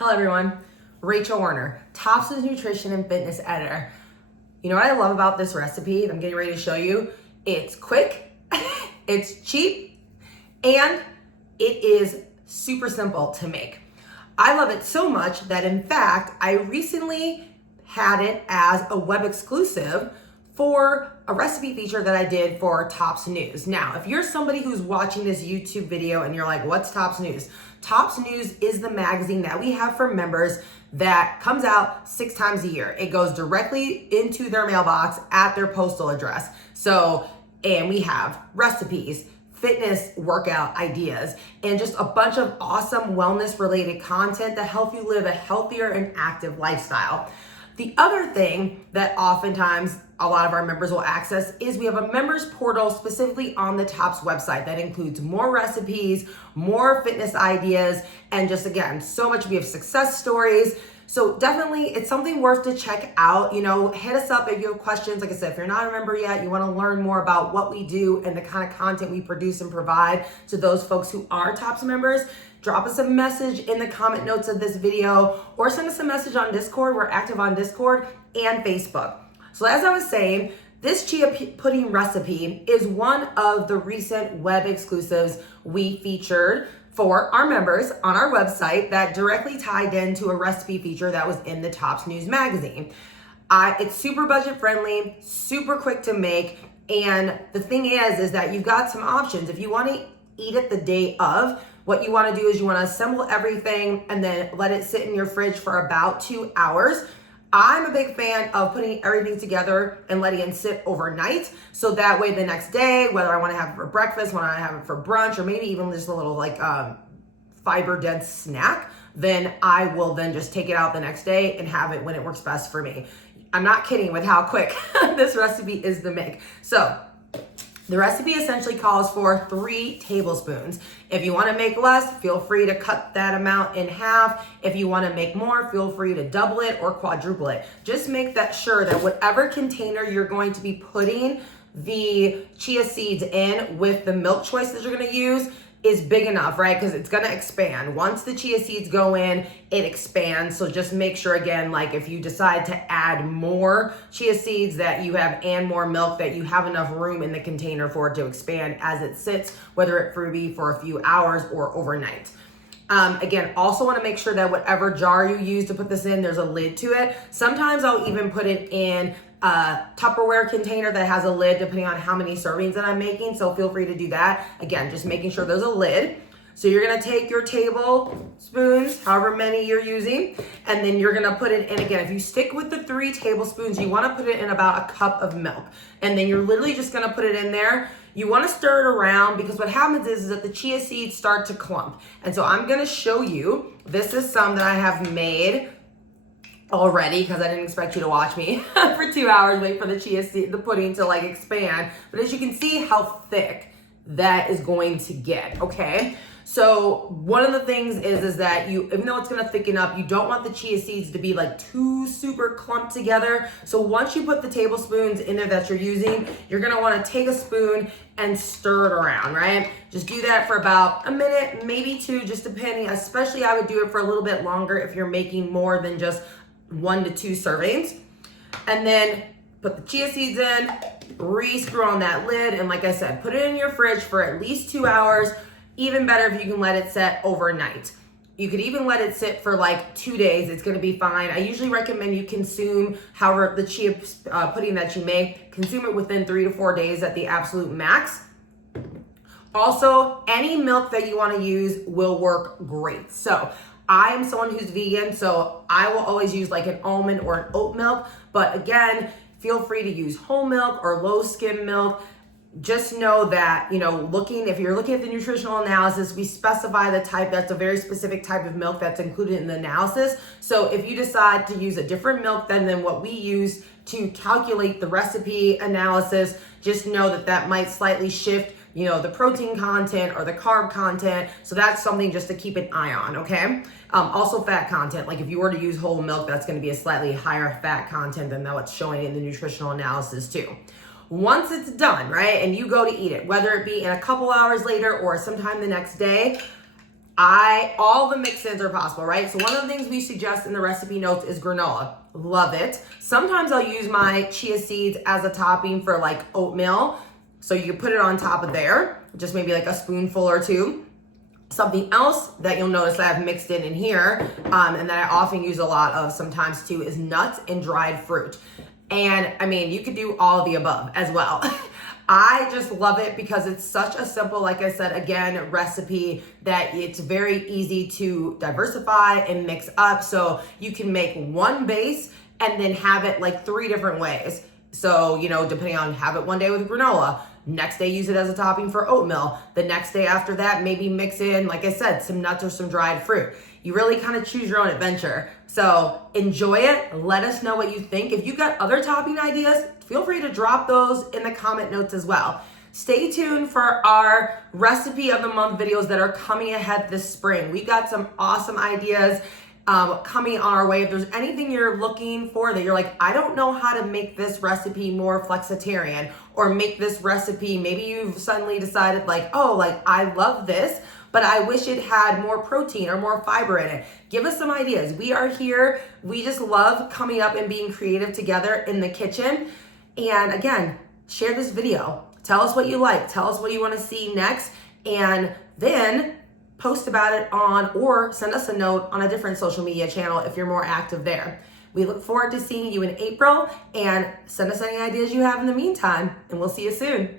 Hello everyone, Rachel Warner, Tops' nutrition and fitness editor. You know what I love about this recipe that I'm getting ready to show you? It's quick, it's cheap, and it is super simple to make. I love it so much that in fact, I recently had it as a web exclusive for a recipe feature that I did for Tops News. Now, if you're somebody who's watching this YouTube video and you're like, what's Tops News? Tops News is the magazine that we have for members that comes out 6 times a year. It goes directly into their mailbox at their postal address. And we have recipes, fitness workout ideas, and just a bunch of awesome wellness related content to help you live a healthier and active lifestyle. The other thing that oftentimes a lot of our members will access is we have a members portal specifically on the Tops website that includes more recipes, more fitness ideas, and just again, so much. We have success stories. So definitely it's something worth to check out. You know, hit us up if you have questions. Like I said, if you're not a member yet, you want to learn more about what we do and the kind of content we produce and provide to those folks who are Tops members, drop us a message in the comment notes of this video or send us a message on Discord. We're active on Discord and Facebook. So as I was saying, this chia pudding recipe is one of the recent web exclusives we featured for our members on our website that directly tied into a recipe feature that was in the Tops News magazine. It's super budget friendly, super quick to make, and the thing is that you've got some options. If you want to eat it the day of, what you want to do is you want to assemble everything and then let it sit in your fridge for about 2 hours. I'm a big fan of putting everything together and letting it sit overnight. So that way the next day, whether I want to have it for breakfast, when I have it for brunch, or maybe even just a little fiber dense snack, then I will then just take it out the next day and have it when it works best for me. I'm not kidding with how quick this recipe is to make. So the recipe essentially calls for 3 tablespoons. If you want to make less, feel free to cut that amount in half. If you want to make more, feel free to double it or quadruple it. Just make that sure that whatever container you're going to be putting the chia seeds in with the milk choice that you're going to use is big enough, right? Because it's going to expand. Once the chia seeds go in, it expands. So just make sure, again, like if you decide to add more chia seeds that you have and more milk, that you have enough room in the container for it to expand as it sits, whether it be for a few hours or overnight. Again, also want to make sure that whatever jar you use to put this in, there's a lid to it. Sometimes I'll even put it in a Tupperware container that has a lid depending on how many servings that I'm making. So feel free to do that. Again, just making sure there's a lid. So you're going to take your tablespoons, however many you're using, and then you're going to put it in. Again, if you stick with the 3 tablespoons, you want to put it in about a cup of milk. And then you're literally just going to put it in there. You want to stir it around because what happens is that the chia seeds start to clump. And so I'm going to show you, this is some that I have made already because I didn't expect you to watch me for 2 hours, wait for the pudding to like expand. But as you can see how thick that is going to get, okay? So one of the things is that even though it's gonna thicken up, you don't want the chia seeds to be like too super clumped together. So once you put the tablespoons in there that you're using, you're gonna wanna take a spoon and stir it around, right? Just do that for about a minute, maybe 2, just depending. Especially I would do it for a little bit longer if you're making more than just 1 to 2 servings. And then put the chia seeds in, re-screw on that lid, and like I said, put it in your fridge for at least 2 hours. Even better if you can let it set overnight. You could even let it sit for like 2 days. It's gonna be fine. I usually recommend you consume, however, the chia pudding that you make, consume it within 3 to 4 days at the absolute max. Also, any milk that you wanna use will work great. So I am someone who's vegan, so I will always use like an almond or an oat milk. But again, feel free to use whole milk or low skim milk. Just know that, you know, if you're looking at the nutritional analysis, we specify the type. That's a very specific type of milk that's included in the analysis. So if you decide to use a different milk than what we use to calculate the recipe analysis, just know that that might slightly shift, you know, the protein content or the carb content. So that's something just to keep an eye on, okay? Also fat content, like if you were to use whole milk, that's gonna be a slightly higher fat content than what's showing in the nutritional analysis too. Once it's done, right, and you go to eat it, whether it be in a couple hours later or sometime the next day, All the mix-ins are possible, right? So one of the things we suggest in the recipe notes is granola. Love it. Sometimes I'll use my chia seeds as a topping for like oatmeal. So you can put it on top of there, just maybe like a spoonful or two. Something else that you'll notice that I've mixed in here, and that I often use a lot of sometimes too, is nuts and dried fruit. And I mean, you could do all of the above as well. I just love it because it's such a simple, like I said, again, recipe that it's very easy to diversify and mix up. So you can make one base and then have it like 3 different ways. So, you know, depending on, have it one day with granola, next day use it as a topping for oatmeal. The next day after that, maybe mix in, like I said, some nuts or some dried fruit. You really kind of choose your own adventure. So enjoy it. Let us know what you think. If you got other topping ideas, feel free to drop those in the comment notes as well. Stay tuned for our recipe of the month videos that are coming ahead this spring. We got some awesome ideas coming on our way. If there's anything you're looking for that you're like, I don't know how to make this recipe more flexitarian, or make this recipe, maybe you've suddenly decided like, oh, like I love this, but I wish it had more protein or more fiber in it. Give us some ideas. We are here. We just love coming up and being creative together in the kitchen. And again, share this video. Tell us what you like. Tell us what you want to see next. And then post about it on, or send us a note on a different social media channel if you're more active there. We look forward to seeing you in April, and send us any ideas you have in the meantime, and we'll see you soon.